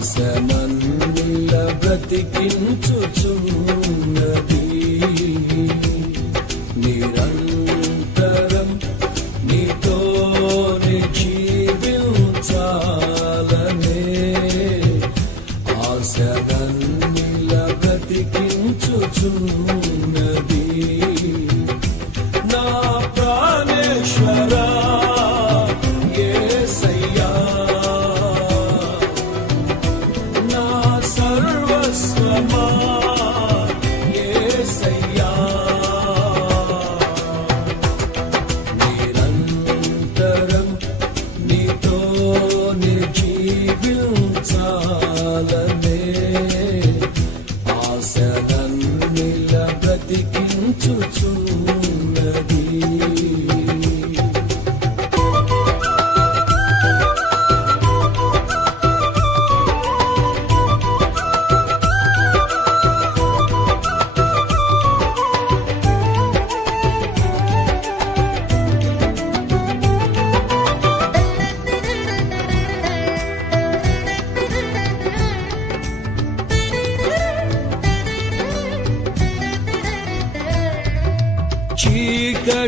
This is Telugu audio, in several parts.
ఆశనన్నిల బ్రతికించుచున్నది.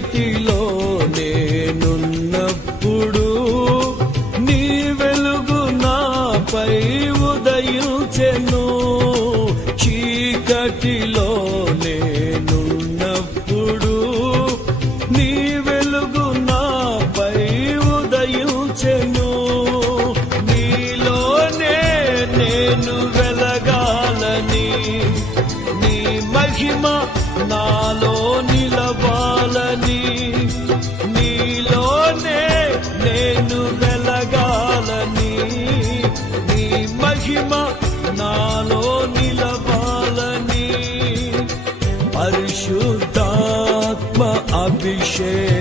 கட்டிலோ Yeah.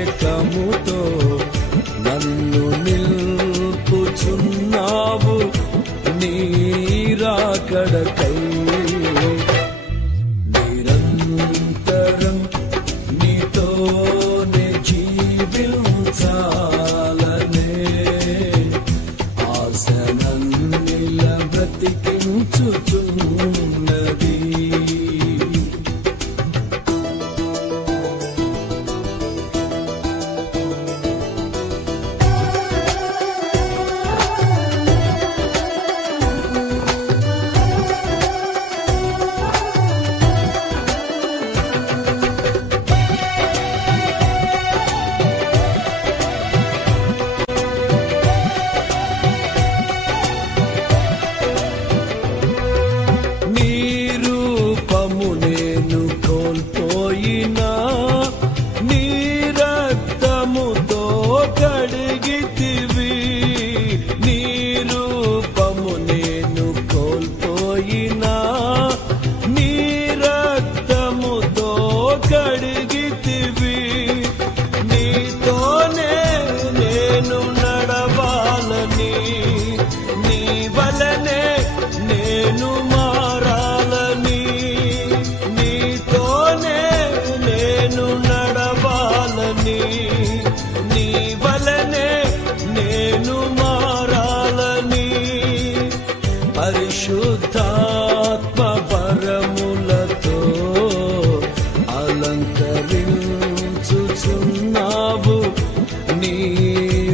నీ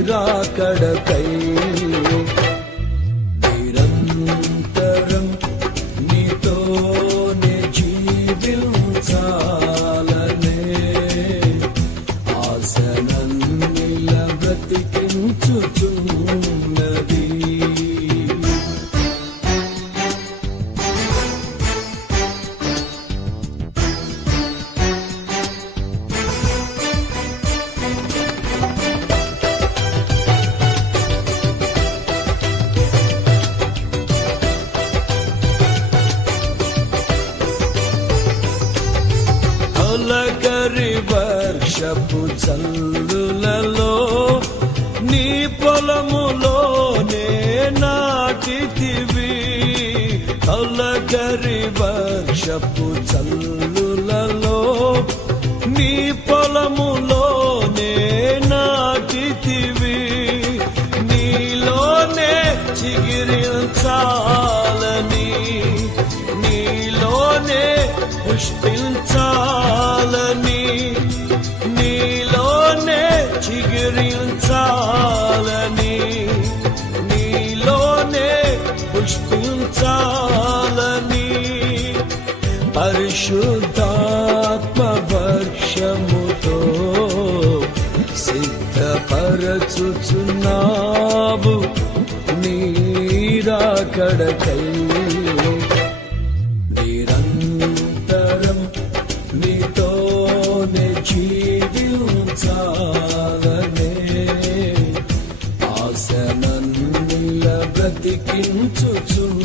రాకడకై వర్షపు చల్లులలో నీ పొలములోనే నాటితివి. కలకరి వర్షపు చల్లులలో నీ పొలములోనే నాటితివి. నీలోనే చిగిరించాలని నీలోనే పుష్పించ చూచున్నావు నీరాకడకై నిరంతరం నీతోనే జీవించాలనే ఆశ నన్ను బ్రతికించుచున్నా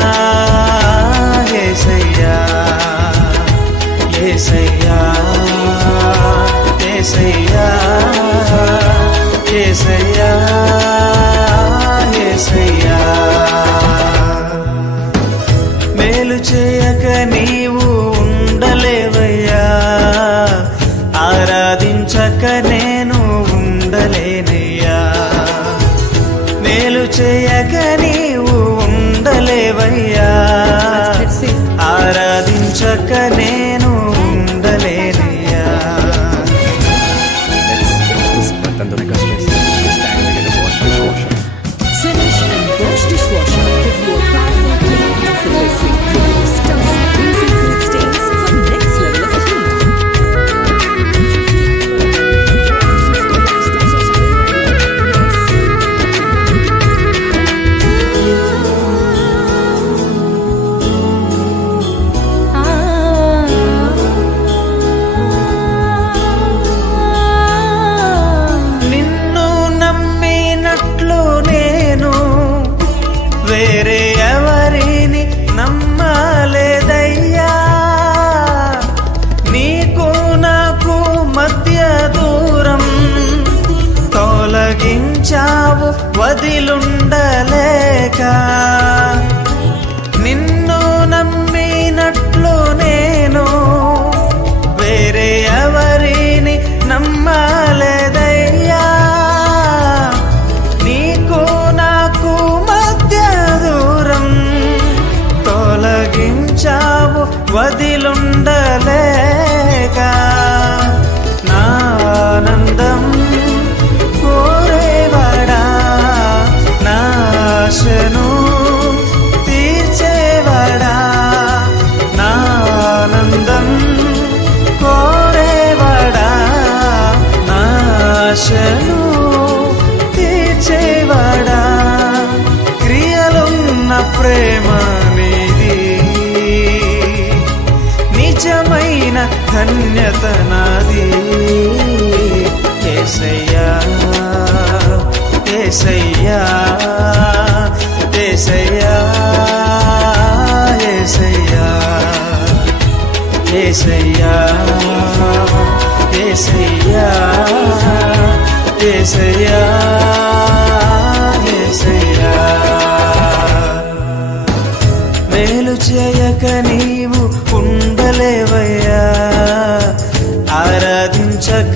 పక్కనే వదిలుండలేక ప్రేమ నీది. నిజమైన ధన్యత నాది. కేసయ్యా కేసయ్యా కేసయ్యా ఏసయ్యా ఏసయ్యా ఏసయ్యా ఏసయ్యా ఏసయ్యా. చేయక నీవు ఉండలేవయ్యా. ఆరాధించక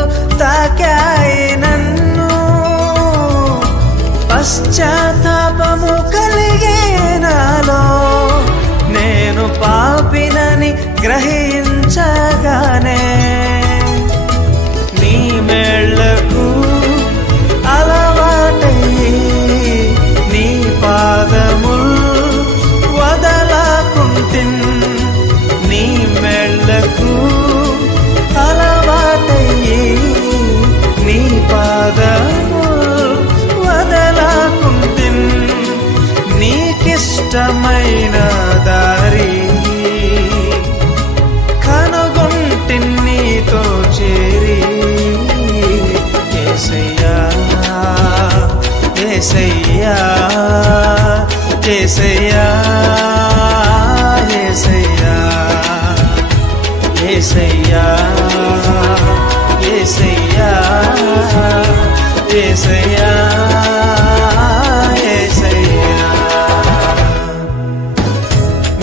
గ్రహించగానే నీ మేళ్ళకు అలవాటయ్యి నీ పాదముల్ వదలకుంటిన్ నీ మెళ్ళకు అలవాటయ్యి నీ పాదముల్ వదలకుంటిన్ నీకిష్టమైన దారి ఏసయ్యా ఏసయ్యా ఏసయ్యా ఏసయ్యా ఏసయ్యా ఏసయ్యా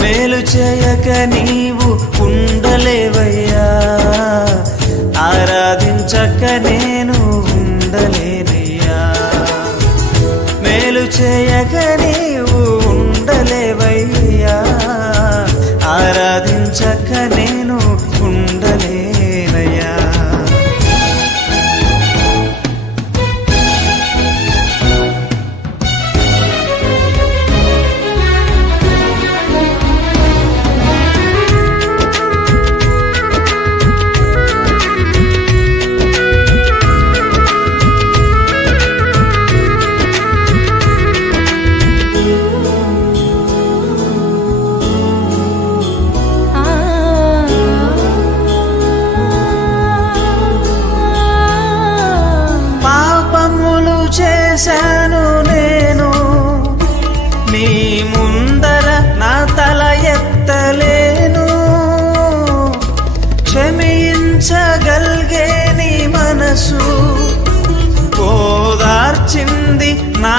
మేలు చేయక నీవు ఉండలేవయ్యా ఆరాధించక பச்சையகர ఓదార్చింది నా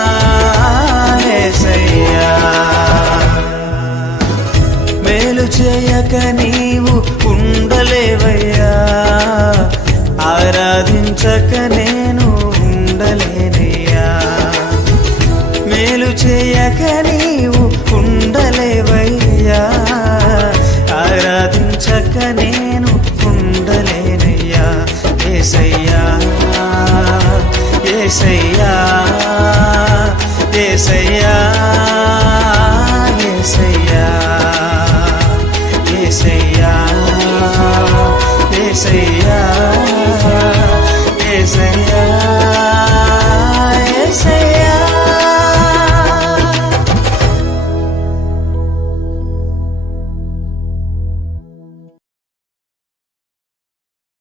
చక నేను